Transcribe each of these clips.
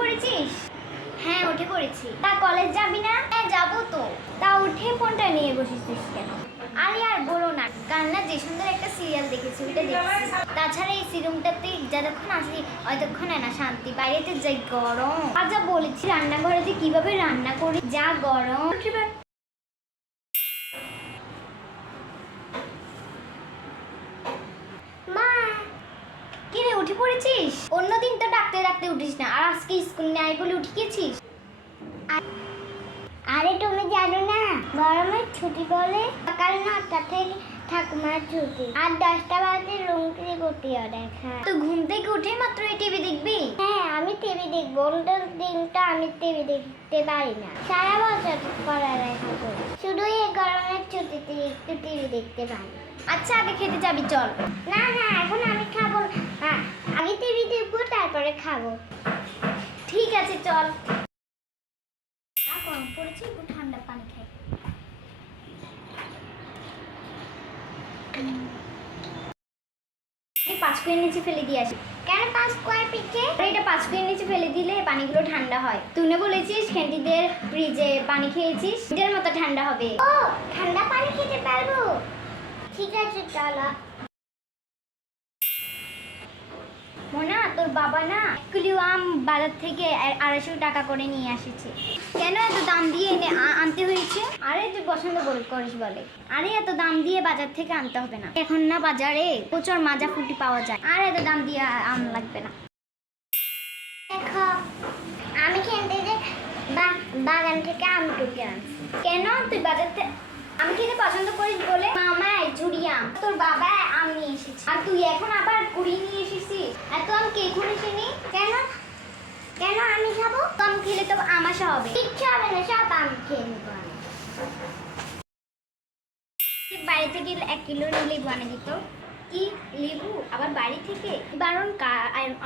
পড়েছিস? হ্যাঁ উঠে পড়েছি। তা কলেজ যাবি না? হ্যাঁ যাবো তো। তা উঠে ফোনটা নিয়ে বসেছিস কেন? আরে আর বলো না, কাল না যে সুন্দর একটা সিরিয়াল দেখেছি, ওইটা দেখছি। তাছাড়া এই সিরিয়ালটাতে যতক্ষণ আসি অতক্ষণ না শান্তি, বাইরেতে যে গরম। আজ বলেছি রান্নাঘরে যে কিভাবে রান্না করি, যা গরম। মা কি রে উঠে পড়েছিস? অন্যদিন তো ডাকতে ডাকতে উঠিস না, আর আজকে স্কুল নাই বলে উঠে গেছিস? আরে তুমি জানো না, গরমের ছুটি বলে সকাল 9টা থেকে ঠাকুমার ছুটি, আর 10টা বাজে রুমকে গতিও দেখা। তো ঘুম থেকে উঠে মাত্র এই টিভি দেখবি? হ্যাঁ আমি টিভি দেখবো, অন্য দিনটা আমি টিভি দেখতে পারি না, সারা বছর পড়ালেখা করি, শুধু এই গরমের ছুটিতে একটু টিভি দেখতে পারি। আচ্ছা আগে খেতে যাবি চল। না না এখন আমি খাবো না, আগে টিভি দেখবো তারপরে খাবো। ঠিক আছে চল। গরম পড়েছে, একটু ঠান্ডা পানি খাই। এই 5 কোয়ের নিচে ফেলে দিয়ে আসি। কেন 5 কোয়া পিঠে? এটা 5 কোয়ের নিচে ফেলে দিলে পানিগুলো ঠান্ডা হয়। তুই না বলেছিস ক্যান্টিদের ফ্রিজে পানি খেয়েছিস, এটার মতো ঠান্ডা হবে। ও ঠান্ডা পানি খেতে পারবো, ঠিক আছে চলো। মোনা তোর বাবা না কিলো আম বাজার থেকে 250 টাকা করে নিয়ে আসছে। কেন এত দাম দিয়ে আনতে হয়েছে? আরে তুই পছন্দ করিস বলে। আরে এত দাম দিয়ে বাজার থেকে আনতে হবে না, এখন না বাজারে প্রচুর মাজা ফুটি পাওয়া যায়, আর এত দাম দিয়ে আম লাগবে না। দেখো আমি খেতে যে বাগান থেকে আম টুকে আনছি। কেন তুই বাজার থেকে আম খেতে পছন্দ করিস বলে মামায় ঝুড়ি আম তোর বাবা আম নিয়ে এসেছে, আর তুই এখন আবার কুড়ি নিয়ে এসেছিস। এত আম কে খুঁড়েছিনি? কেন কেন আমি খাবো? আম খেলে তো আমাশা হবে। কিচ্ছু হবে না, সব আম খেয়ে নেবো আমি। বাড়ি থেকে 1 কিলো লেবু আনে দিত। কি লেবু আবার বাড়ি থেকে? বারণ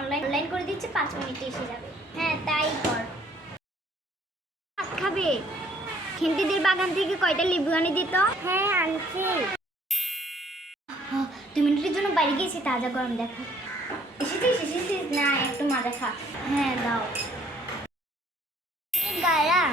অনলাইন করে দিচ্ছে, 5 মিনিটে এসে যাবে। হ্যাঁ তাই কর। খাবে খেন্টিদের বাগান থেকে কয়টা লেবু আনে দিত? হ্যাঁ আনছি। 2 মিনিটের জন্য বাইরে গিয়েছি, তাজা গরম দেখা। এসেছিস না, একটু মজা খা। হ্যাঁ দাও। গরম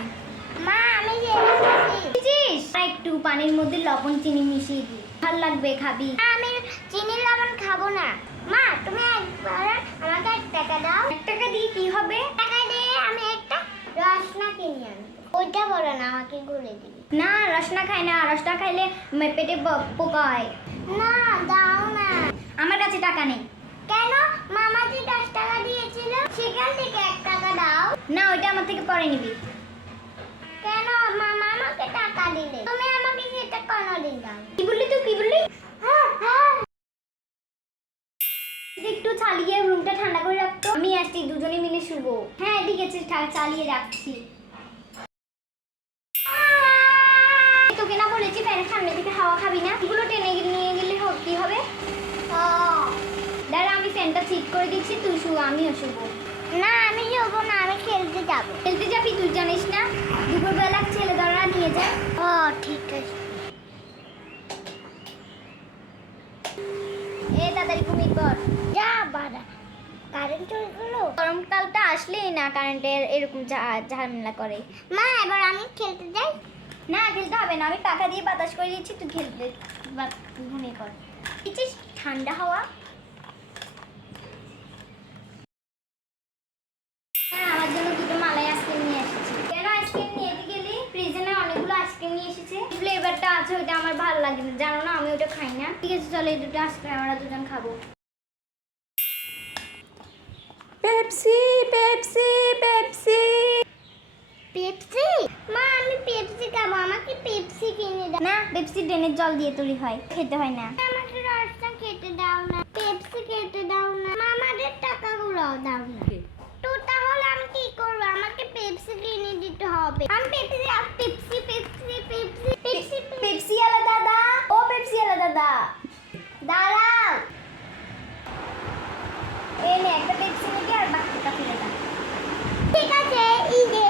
মা আমি খেয়েছি। একটু পানির মধ্যে লবণ চিনি মিশিয়ে দিই, ভালো লাগবে, খাবি? আমি চিনি লবণ খাবো না। মা তুমি একবার আমাকে 1 টাকা দাও। 1 টাকা দিয়ে কি হবে? টাকা দিয়ে আমি একটা রসনা কিনে আনবো। ওইটা বলো না, আমাকে গুলে দিবি। না রসনা খাই না, রসনা খাইলে পেটে পোকা হয়। না দাও না। আমার কাছে টাকা নেই। কেন? মামা যে 10 টাকা দিয়েছিল সেখান থেকে 1 টাকা দাও। না ওইটা আমার থেকে পরে নিবি। কেন? মামা আমাকে টাকা দিলে, তুমি আমাকে সেটা কোনোদিন দাও। কি বললি তুই, কি বললি? হ্যাঁ হ্যাঁ একটু চালিয়ে রুমটা ঠান্ডা করে রাখতো, আমি আসছি, দুজনে মিলে শুবো। হ্যাঁ ঠিক আছে চালিয়ে রাখছি। তোকে না বলেছি ফ্যানের সামনে থেকে হাওয়া খাবি না, এগুলো টেনে নিয়ে গেলে কি হবে? দাঁড়া আমি ফ্যানটা ঠিক করে দিচ্ছি, তুই শু, আমিও শুবো। না আমি যাবো না, আমি খেলতে যাবো। খেলতে যাবি? তুই জানিস না দুপুরবেলা ছেলে ধরা নিয়ে যায়। ও ঠিক আছে। তাড়াতাড়ি ঘুমিয়ে পড়। যা বাড়া, কারেন্ট চলে গেল। গরমকালটা আসলেই না কারেন্টের এরকম ঝামেলা করে। মা এবার আমি খেলতে যাই। না খেলতে হবে না, আমি পাখা দিয়ে বাতাস করে দিচ্ছি, তুই খেলতে ঘুমিয়ে পড়। দেখছিস ঠান্ডা হাওয়া। হ্যাঁ আমার জন্য 2টো মালাই আইসক্রিম নিয়ে এসেছি। কেন আইসক্রিম নিয়ে গেলি? ফ্রিজে না অনেকগুলো আইসক্রিম নিয়ে এসেছে, ফ্লেভারটা আছে ওইটা আমার ভালো লাগে না, জানো না আমি ওটা খাই না। ঠিক আছে চলো এই 2টো আইসক্রিম আমরা দুজন খাবো। Pepsi Pepsi Pepsi Pepsi? মা আমি পেপসি খাবো, আমাকে পেপসি কিনে দাও। না পেপসি ড্রেনের জল দিয়ে তৈরি হয়, খেতে হয় না। আমাকে রসটা খেতে দাও না, পেপসি খেতে দাও না, মামাদের টাকাগুলো দাও না। তো তাহলে আমি কি করবো? আমাকে পেপসি কিনে দিতে হবে। আমি Pepsi Pepsi Pepsi Pepsi Pepsi Pepsi আলা দাদা, ও পেপসি আলা দাদা দাঁড়াও। এই নে একটা পেপসি নিয়ে আর বাকিটা ফেলে দাও। ঠিক আছে এই যে